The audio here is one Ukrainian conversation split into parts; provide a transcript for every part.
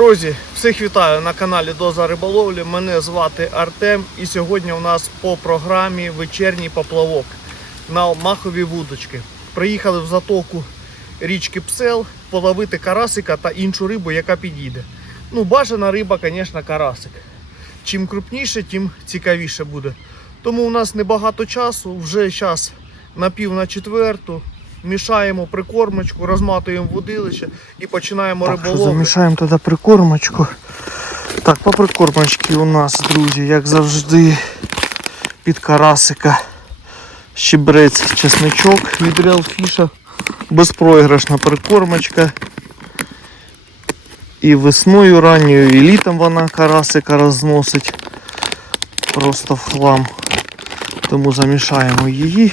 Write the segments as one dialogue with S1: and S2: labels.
S1: Друзі, всіх вітаю на каналі Доза Риболовлі. Мене звати Артем і сьогодні у нас по програмі вечірній поплавок на махові вудочки. Приїхали в затоку річки Псел половити карасика та іншу рибу, яка підійде. Ну, бажана риба, звісно, карасик. Чим крупніше, тим цікавіше буде. Тому у нас небагато часу, вже час на пів на четверту. Мішаємо прикормочку, розматуємо водилище і починаємо
S2: Так,
S1: риболовлю.
S2: замішаємо тоді прикормочку. Так, по прикормочці у нас, друзі, як завжди, під карасика щебрець чесничок від Real Fish. Безпроіграшна прикормочка. І весною ранньою, і літом вона карасика розносить просто в хлам. Тому замішаємо її.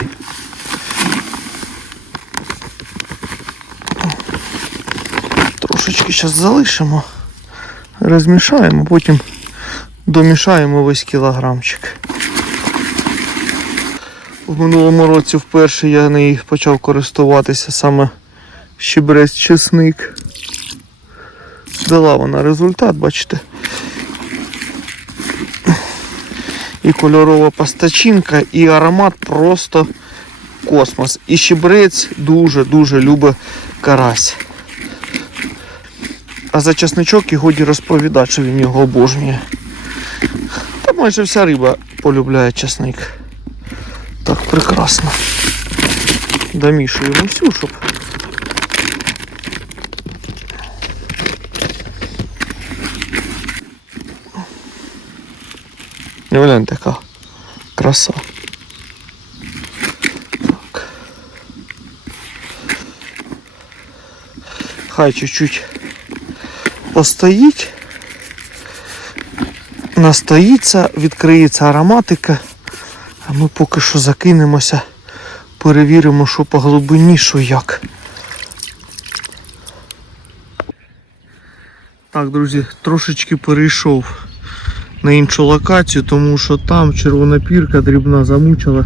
S2: Трошечки зараз залишимо, розмішаємо, потім домішаємо весь кілограмчик. В минулому році вперше я нею почав користуватися саме щебрець чесник. Дала вона результат, бачите. І кольорова пастачинка, і аромат просто космос. І щебрець дуже-дуже любить карась. А за часничок і годі розповідати, що він його обожнює. Та майже вся риба полюбляє часник. Так, прекрасно. Домішуємо всю, щоб. Не глянь така краса. Так. Хай чуть-чуть постоїть, настоїться, відкриється ароматика, а ми поки що закинемося, перевіримо, що по глибині, що як. Так, друзі, трошечки перейшов на іншу локацію, тому що там червона пірка дрібна замучила,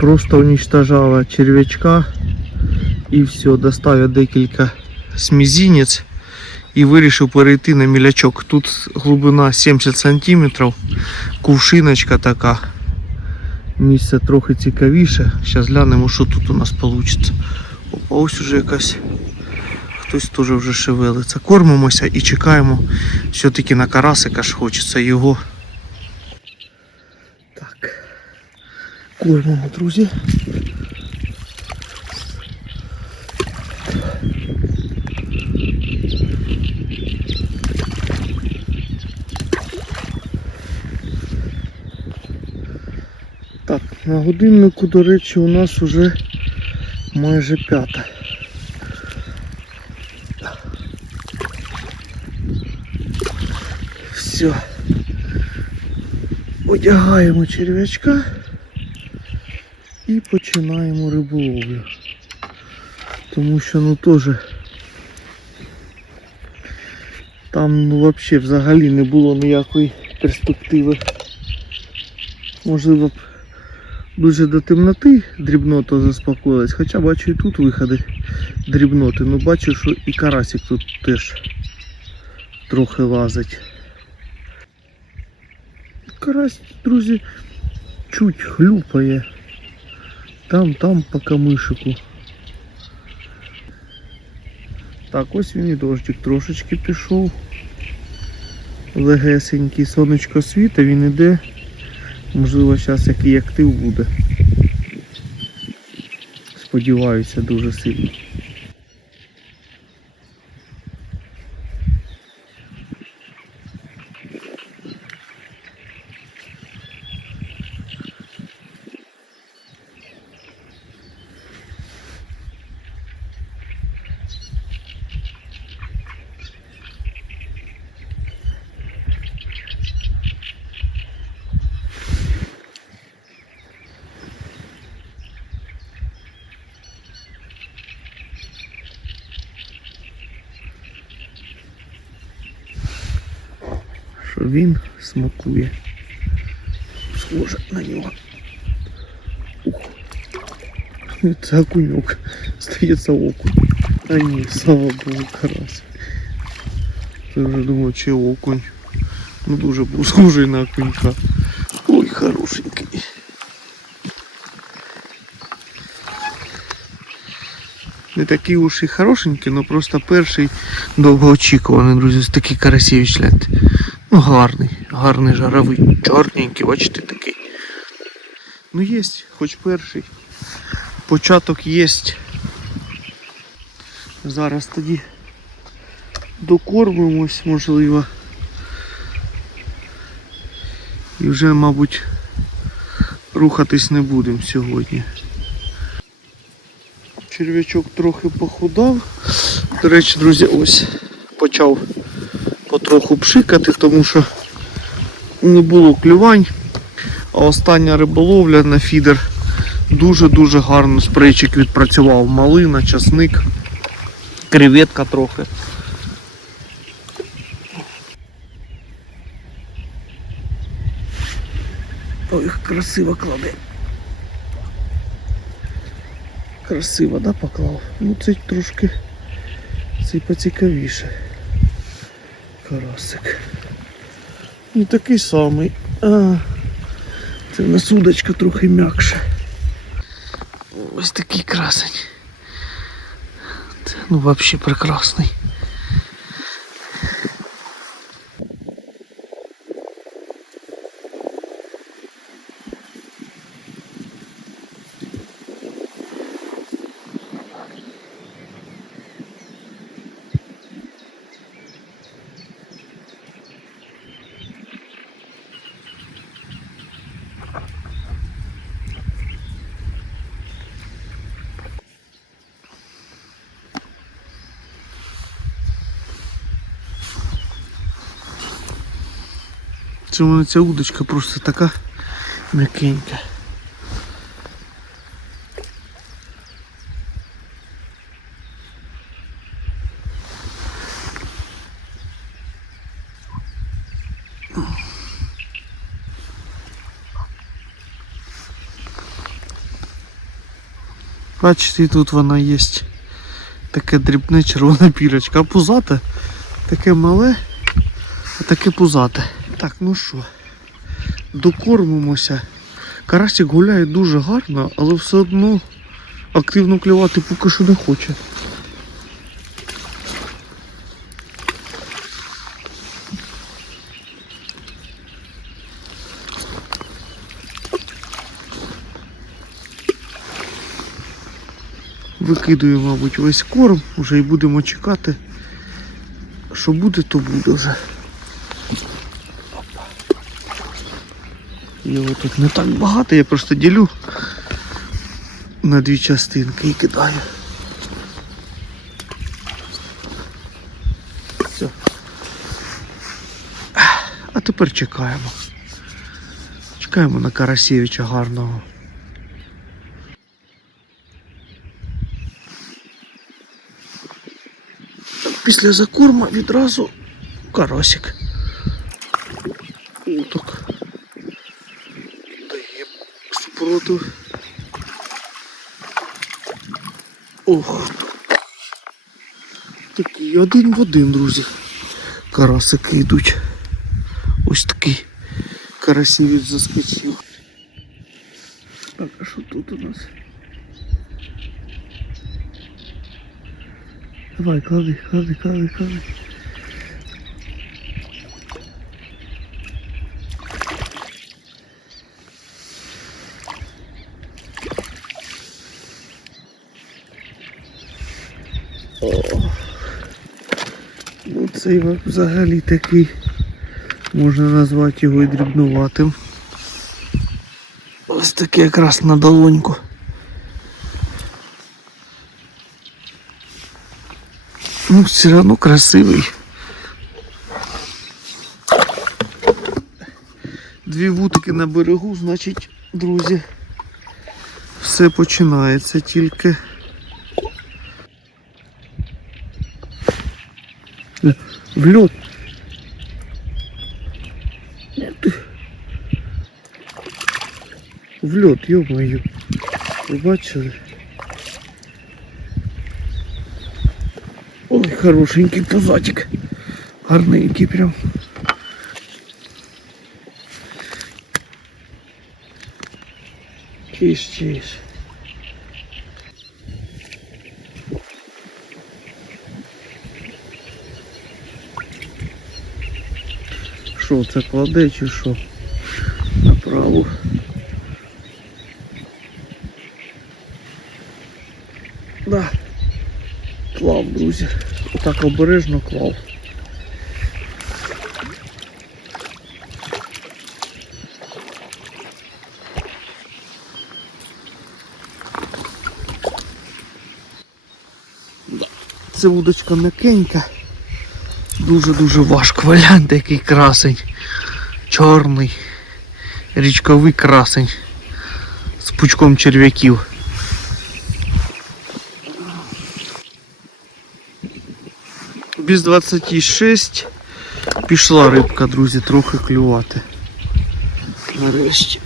S2: просто уничтожала черв'ячка і все, достав я декілька смізінець і вирішив перейти на мілячок. Тут глибина 70 см, кувшиночка така. Місце трохи цікавіше. Зараз глянемо, що тут у нас вийде. Опа, ось уже якась. Хтось теж вже шевелиться. Кормимося і чекаємо. Все-таки на карасика ж хочеться його. Так. Кормимо, друзі. Так, на годиннику, до речі, у нас уже майже п'ята. Все. Одягаємо черв'ячка і починаємо риболовлю. Тому що ну теж там ну, взагалі взагалі не було ніякої перспективи. Можливо б дуже до темноти дрібнота заспокоїлась, хоча бачу і тут виходи дрібноти, ну бачу, що і карасик тут теж трохи лазить. Карась, друзі, чуть хлюпає. Там, там по камишику. Так, ось він і дождик трошечки пішов. Легесенький сонечко світа, він іде. Можливо, зараз який актив буде. Сподіваюся дуже сильно. Він смакує. Схоже на нього. Ух. Це окуньок. Стається окунь. А ні, слава Богу, карась. Я вже думав, чи окунь. Ну дуже був схожий на окунька. Ой, хорошенький. Не такий уж і хорошенький, але просто перший довгоочікуваний, друзі, ось такий карасєвич лет. Ну, гарний, гарний жаровий, чорненький, бачите такий. Ну є, хоч перший. Початок є. Зараз тоді докормимось, можливо. І вже, мабуть, рухатись не будемо сьогодні. Черв'ячок трохи похудав. До речі, друзі, ось почав потроху пшикати, тому що не було клювань. А остання риболовля на фідер дуже-дуже гарно спрейчик відпрацював. Малина, часник, креветка трохи. Ой, красиво кладе. Красиво, да, поклав? Ну цей трошки цей поцікавіше. Карасик. І такий самий. А, це в нас трохи м'якша. Ось такий красень. Це ну взагалі прекрасний. Це у мене ця удочка просто така м'якенька. Бачите, тут вона є. Таке дрібне червона пірочка. А пузате таке мале, а таке пузате. Так, ну що, докормимося. Карасик гуляє дуже гарно, але все одно активно клювати поки що не хоче. Викидую, мабуть, весь корм, вже і будемо чекати. Що буде, то буде вже. Його тут не так багато, я просто ділю на дві частинки і кидаю. Все. А тепер чекаємо. Чекаємо на Карасєвича гарного. Після закорма відразу карасик. Супротив. Ох. Такий один в один, друзі. Карасики йдуть. Ось такий карасівець заскочив. Так, а що тут у нас? Давай, клади, клади, клади, клади. О. Ну цей взагалі такий, можна назвати його і дрібнуватим. Ось такий якраз на долоньку. Ну, все одно красивий. Дві вудки на берегу, значить, друзі, все починається тільки. В льот. В льот, ё-моё. Ви? Ой, хорошенький пузатик. Гарненький прям. Чиш, чиш. Що це кладе чи що? Направо. Да. Клав, друзі. Отак обережно клав. Да. Це вудочка м'якенька. Дуже-дуже важко. Гляньте, який красень. Чорний. Річковий красень. З пучком черв'яків. Без 26 пішла рибка, друзі, трохи клювати. Нарешті.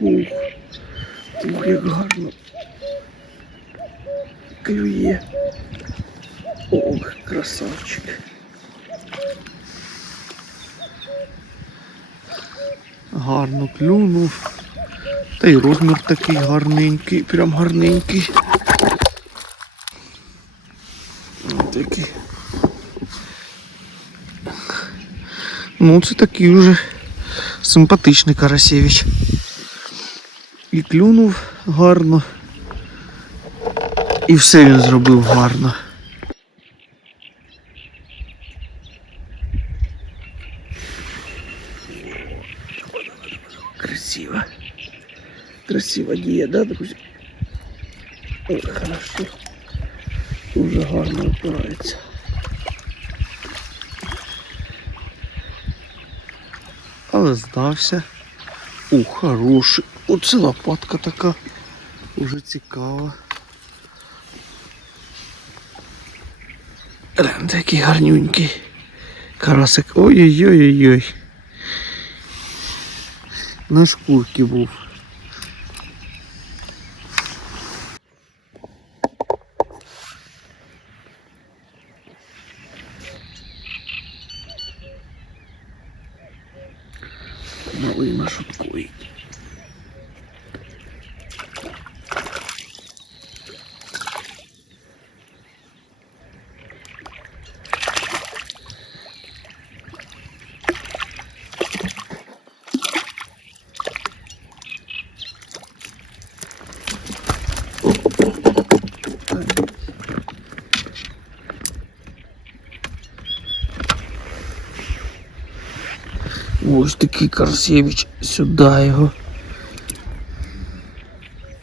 S2: Ух, ух, як гарно. Клює. Ох, красавчик. Гарно клюнув. Та й розмір такий гарненький, прям гарненький. Ось такий. Ну, це такий уже симпатичний Карасєвич. І клюнув гарно. І все він зробив гарно. Красиво. Красиво діє, да, друзі? Ой, хорошо. Дуже гарно опирається. Але здався. О, хороший. Оце лопатка така. Уже цікава. Глянь, такий гарнюнький. Карасик. Ой-ой-ой-ой. На шкурці був. Ось такий Карсєвич, сюди його.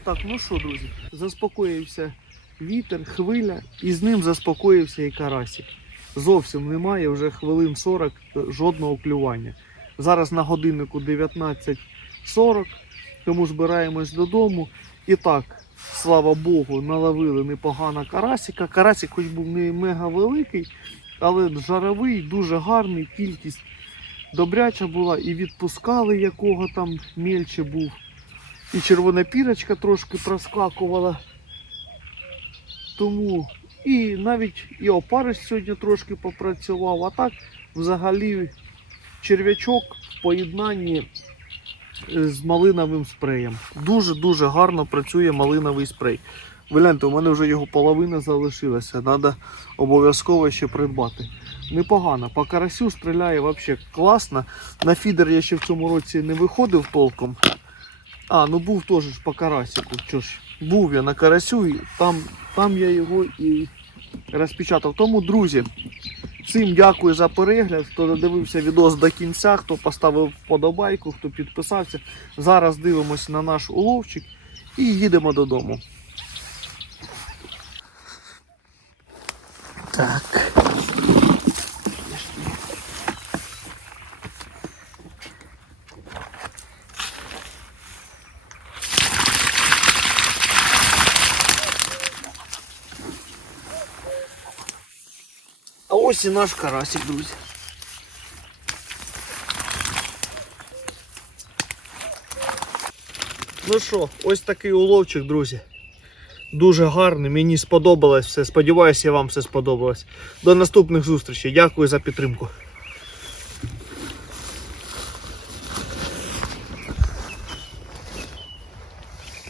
S2: Так, ну що, друзі, заспокоївся вітер, хвиля, і з ним заспокоївся і карасик. Зовсім немає вже хвилин 40 жодного клювання. Зараз на годиннику 19.40, тому збираємось додому. І так, слава Богу, наловили непогано карасика. Карасик хоч був не мега великий, але жаровий, дуже гарний, кількість добряча була, і відпускали якого там мельче був. І червона пірочка трошки проскакувала. Тому і навіть і опариш сьогодні трошки попрацював, а так взагалі черв'ячок в поєднанні е, з малиновим спреєм. Дуже-дуже гарно працює малиновий спрей. Гляньте, у мене вже його половина залишилася. Треба обов'язково ще придбати. Непогано. По карасю стріляє взагалі класно. На фідер я ще в цьому році не виходив толком. А, ну був теж по карасику. Що ж, був я на карасю, там, там я його і розпечатав. Тому, друзі, всім дякую за перегляд. Хто додивився відос до кінця, хто поставив вподобайку, хто підписався. Зараз дивимося на наш уловчик і їдемо додому. Так. Ось і наш карасик, друзі. Ну що, ось такий уловчик, друзі. Дуже гарний, мені сподобалось все. Сподіваюся, вам все сподобалось. До наступних зустрічей. Дякую за підтримку.